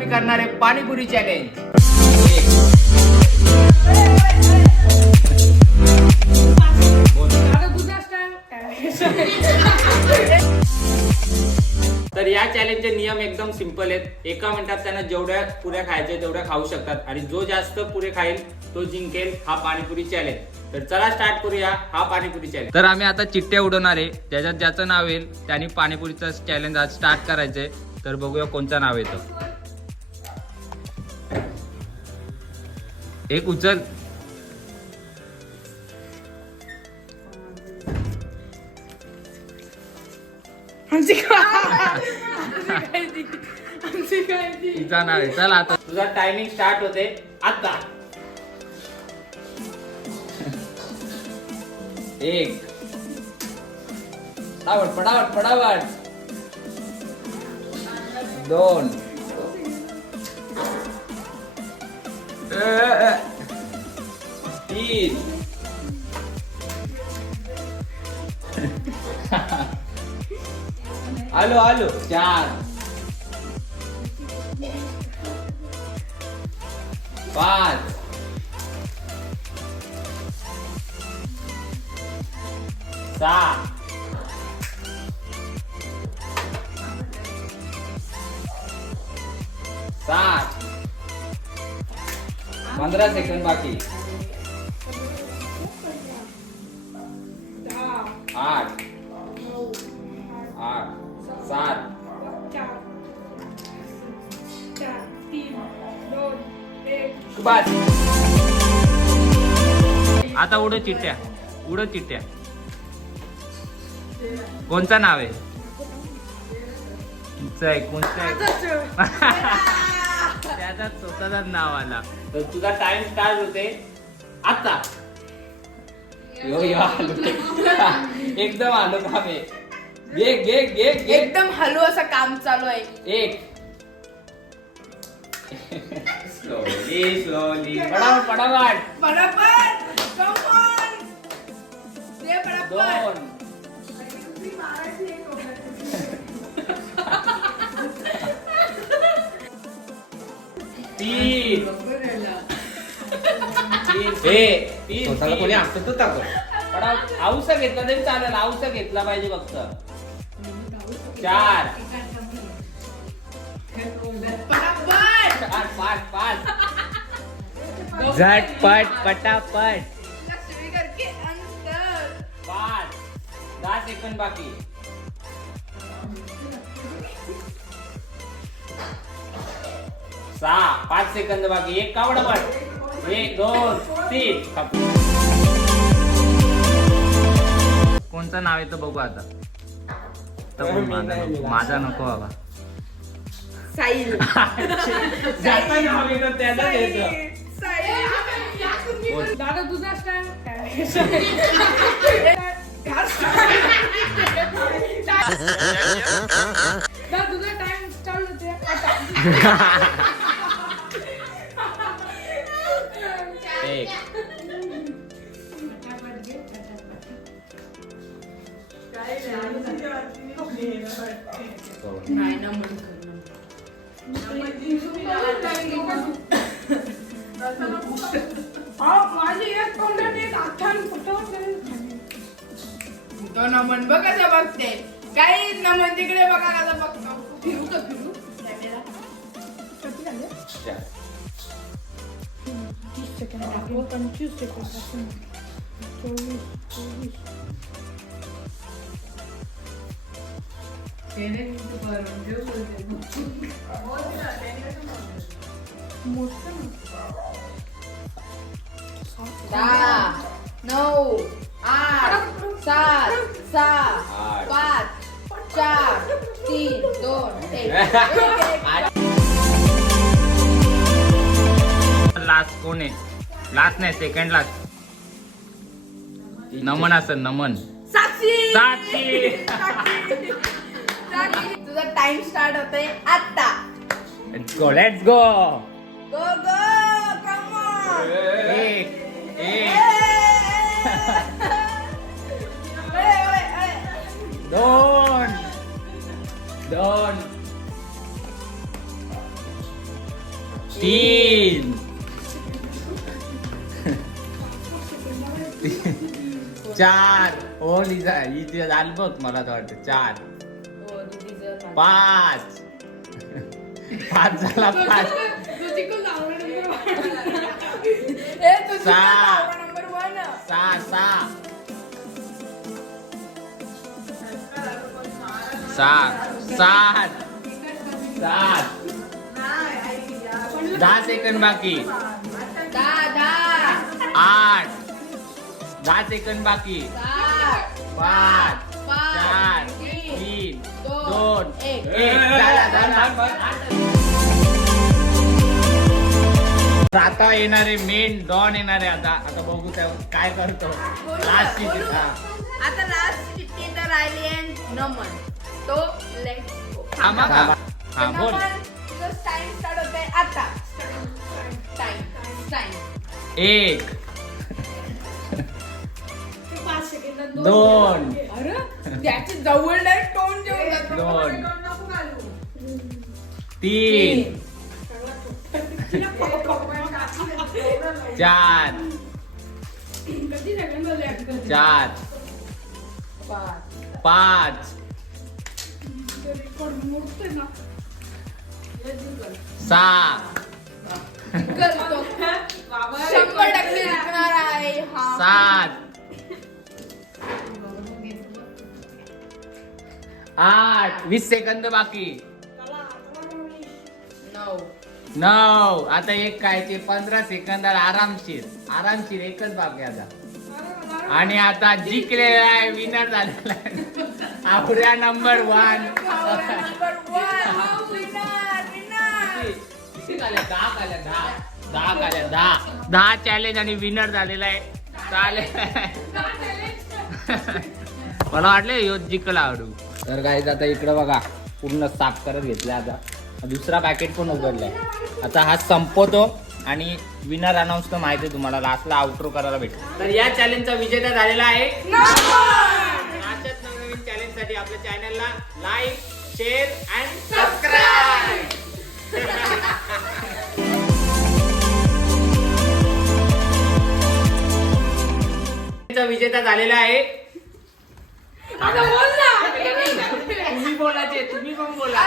मी करणार आहे पाणीपुरी चॅलेंज। तर या चॅलेंजचे नियम एकदम सिंपल आहेत। एका मिनिटात त्यांना जेवढ्या पुऱ्या खायच्या तेवढ्या खाऊ शकतात आणि जो जास्त पुरे खाईल तो जिंकेल हा पाणीपुरी चॅलेंज। तर चला स्टार्ट करूया हा पाणीपुरी चॅलेंज। तर आम्ही आता चिट्ट्या उडवणार आहे, ज्याच्यात ज्याचं नाव येईल त्यांनी पाणीपुरीचा चॅलेंज आज स्टार्ट करायचंय। तर बघूया कोणचं नाव येतं। एक उचल। तिचा नाव आहे। चल आता तुझा टायमिंग स्टार्ट होते आता। एक फटाफट फटाफट फटाफट। दोन तीन आलो आलो चार पाच सहा सात 15 सेकंड बाकी। 8 8 7 बस। आता उडत चिट्ट्या उडत चिट्ट्या। कोणचं नाव आहे? त्याचा स्वतःच नाव आला। तर तुझा टाइम स्टार्ट होते आता। यो यो आलो एकदम आलो काम आहे। घे घे घे घे एकदम हलू असं काम चालू आहे। एक स्लोली स्लोली फटाफट फटाफट फटाफट कम ऑन दे फटाफट। दोन तीन तीन स्वतःला कोणी असतं तर टाकतो। फटाफट औसा घेतला तरी चालेल, औसा घेतला पाहिजे फक्त। चार फटाफट पाच पाच झटपट पटापट। लक्ष्मी करके अंदर 5 10 सेकंड बाकी। 6 5 सेकंद बाकी। एक कावडा पट 1 2 3 कोणतं नाव येतं बघू आता। तर माझा नको बाबा। साईल ज्याचं नाव येतं त्यालाच येतं। दादा तुझा स्टाइल दादा तुझा टाइम स्टार्ट होते एक नाही ना म्हणून माझी एक तोंडात एक आठान तो नमन बघ कसं बघते। काही नमन तिकडे बघा कसं बघतो। फिरू का फिरू कॅमेरा किती झाले? 30 सेकंड 25 सेकंड 24 10 9 8 7 6 5 4 3 2 1 लास्ट कोण आहे? लास्ट नाही सेकंड लास्ट नमन असेल। नमन साक्षी साक्षी तुझा टाइम स्टार्ट होतोय आता। Let's go let's go. Go go come on. एक दोन दोन 3 4 हो लिजा इथे झालं बघ मला तर वाटतं 4 5 झाला 5 तुझी कोण आवडा नंबर 1 सहा. नंबर 1 6 7 10 सेकंड बाकी 8 10 सेकंद बाकी 5 4 3 2 1 आता येणारे मेन डॉन येणारे आता बघू त्या काय करतो लास्ट आता लास्ट चिठ्ठी तर राहिली आहे नमन तो लेट्स गो हा बोल तुझं टाइम स्टार्ट होतंय आता टाइम 1 2 अरे त्याची जवळ डायरेक्ट टोन जेवण जातो 3 4 5 6 100% जिंकणार आहे हा 7 8 20 सेकंद बाकी 9 आता एक काय ते 15 सेकंदात आरामशीर एकच बाकी आता आणि आता जिंकलेला आहे विनर झालेला आहे आवड्या नंबर 1 नंबर 1 विनर किती झाले 10 चॅलेंज आणि विनर झालेला आहे चालेल मला वाटलं ह्यो जिंकला आवडू तर गाईज आता इकडं बघा पूर्ण साफ करत घेतलं आता दुसरा पॅकेट पण उघडलाय आता हा संपवतो आणि विनर अनाऊन्स तर माहिती आहे तुम्हाला लास्टला आउटरो करायला भेटतो तर या चॅलेंजचा विजेता झालेला आहे अशाच नवनवीन चॅलेंज साठी आपल्या चॅनलला लाईक शेअर अँड सबस्क्राईब विजेता झालेला आहे आता बोल ना तुम्ही बोलायचे तुम्ही पण बोला